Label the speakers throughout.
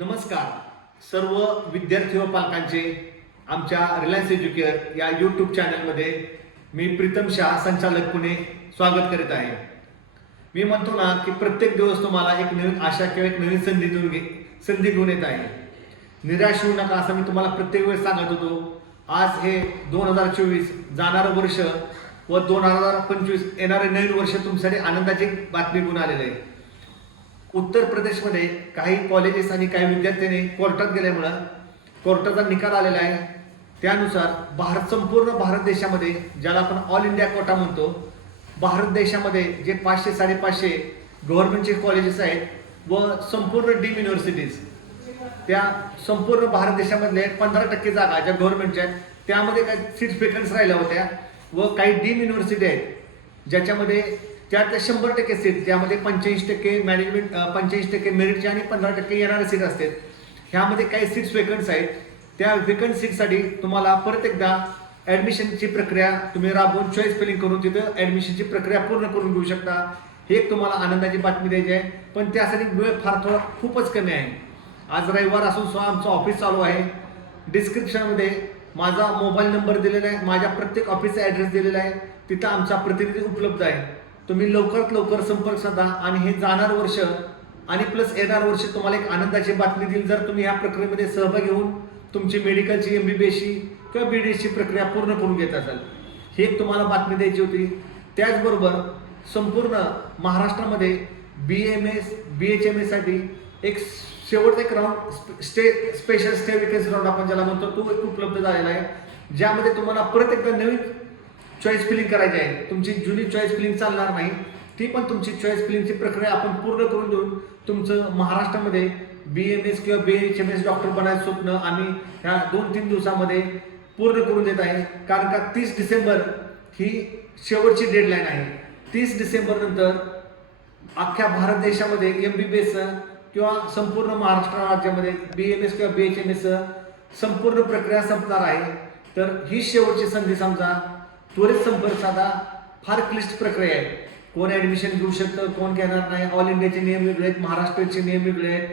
Speaker 1: नमस्कार. सर्व विद्यार्थी व पालकांचे आमच्या रिलायन्स एज्युकेअर या यूट्यूब चॅनलमध्ये मी प्रीतम शाह संचालक पुणे स्वागत करीत आहे. मी म्हणतो ना की प्रत्येक दिवस तुम्हाला एक नवीन आशा किंवा एक नवीन संधी देऊन घे संधी घेऊन येत आहे. निराश होऊ नका असं मी तुम्हाला प्रत्येक वेळेस सांगत होतो. आज हे दोन हजार चोवीस जाणारं वर्ष व दोन हजार पंचवीस येणारे नवीन वर्ष तुमच्यासाठी आनंदाची बातमी घेऊन आलेलं आहे. उत्तर प्रदेशमध्ये काही कॉलेजेस आणि काही विद्यार्थ्यांनी कोर्टात गेल्यामुळं कोर्टाचा निकाल आलेला आहे. त्यानुसार भारत संपूर्ण भारत देशामध्ये ज्याला आपण ऑल इंडिया कोटा म्हणतो भारत देशामध्ये जे पाचशे साडेपाचशे गव्हर्नमेंटचे कॉलेजेस आहेत व संपूर्ण डीम युनिव्हर्सिटीज त्या संपूर्ण भारत देशामधले पंधरा टक्के जागा ज्या गव्हर्नमेंटच्या आहेत त्यामध्ये काही सीट्स वेकन्स राहिल्या होत्या व काही डीम युनिव्हर्सिटी आहेत ज्याच्यामध्ये त्यातल्या शंभर टक्के सीट त्यामध्ये पंच्याऐंशी टक्के मॅनेजमेंट पंच्याऐंशी टक्के मेरिटचे आणि पंधरा टक्के येणारे सीट असतात. ह्यामध्ये काही सीट्स वेकन्स आहेत. त्या वेकंट सीटसाठी तुम्हाला परत एकदा ॲडमिशनची प्रक्रिया तुम्ही राबवून चॉईस फिलिंग करून तिथं ॲडमिशनची प्रक्रिया पूर्ण करून घेऊ शकता. हे एक तुम्हाला आनंदाची बातमी द्यायची आहे. पण त्यासाठी वेळ फार थोडा खूपच कमी आहे. आज रविवार असून सुद्धा आमचं ऑफिस चालू आहे. डिस्क्रिप्शनमध्ये माझा मोबाईल नंबर दिलेला आहे. माझ्या प्रत्येक ऑफिसचा ॲड्रेस दिलेला आहे. तिथं आमचा प्रतिनिधी उपलब्ध आहे. तुम्ही लवकरात लवकर संपर्क साधा आणि हे जाणार वर्ष आणि प्लस येणार वर्ष तुम्हाला एक आनंदाची बातमी देईल. जर तुम्ही या प्रक्रियेमध्ये सहभागी होऊन तुमची मेडिकलची एम बी बी एसची किंवा बी डी एसची प्रक्रिया पूर्ण करून घेत असाल ही एक तुम्हाला बातमी द्यायची होती. त्याचबरोबर संपूर्ण महाराष्ट्रामध्ये B M S B H M एससाठी एक शेवटचा एक round stray special stray vacancy round आपण ज्याला म्हणतो तो एक उपलब्ध झालेला आहे. ज्यामध्ये तुम्हाला परत एकदा नवीन चॉईस फिलिंग करायची आहे. तुमची जुनी चॉईस फिलिंग चालणार नाही. ती पण तुमची चॉईस फिलिंगची प्रक्रिया आपण पूर्ण करून देऊन तुमचं महाराष्ट्रामध्ये बी एम एस किंवा B H M S doctor बनायचं स्वप्न आम्ही ह्या दोन तीन दिवसामध्ये पूर्ण करून देत आहे. कारण का तीस डिसेंबर ही शेवटची डेडलाईन आहे. तीस डिसेंबर नंतर अख्ख्या भारत देशामध्ये एम बी बी एस किंवा संपूर्ण महाराष्ट्र राज्यामध्ये बी एम एस किंवा बी एच एम एस संपूर्ण प्रक्रिया संपणार आहे. तर ही शेवटची संधी समजा त्वरित संपर्क साधा. फार क्लिष्ट प्रक्रिया आहे. कोण ॲडमिशन घेऊ शकतं कोण घेणार नाही. ऑल इंडियाचे नियम वेगळे आहेत महाराष्ट्राचे नियम वेगळे आहेत.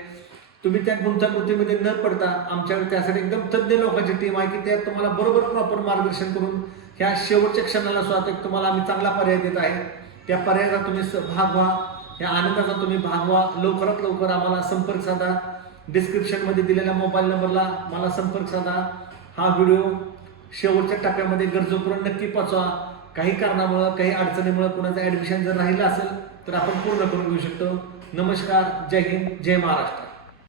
Speaker 1: तुम्ही त्या गुंतागुंतीमध्ये न पडता आमच्याकडे त्यासाठी एकदम तज्ज्ञ लोकांची टीम आहे की त्या तुम्हाला बरोबर प्रॉपर मार्गदर्शन करून ह्या शेवटच्या क्षणाला सुद्धा एक तुम्हाला आम्ही चांगला पर्याय देत आहे. त्या पर्यायाचा तुम्ही स- भाग व्हा. या आनंदाचा तुम्ही भाग व्हा. लवकरात लवकर आम्हाला संपर्क साधा. डिस्क्रिप्शनमध्ये दिलेल्या मोबाईल नंबरला मला संपर्क साधा. हा व्हिडिओ शेवटच्या टप्प्यामध्ये गरजूपर्यंत नक्की पोचवा. काही कारणामुळं काही अडचणीमुळं कुणाचं ॲडमिशन जर राहिलं असेल तर आपण पूर्ण करून घेऊ शकतो. नमस्कार. जय हिंद. जय महाराष्ट्र.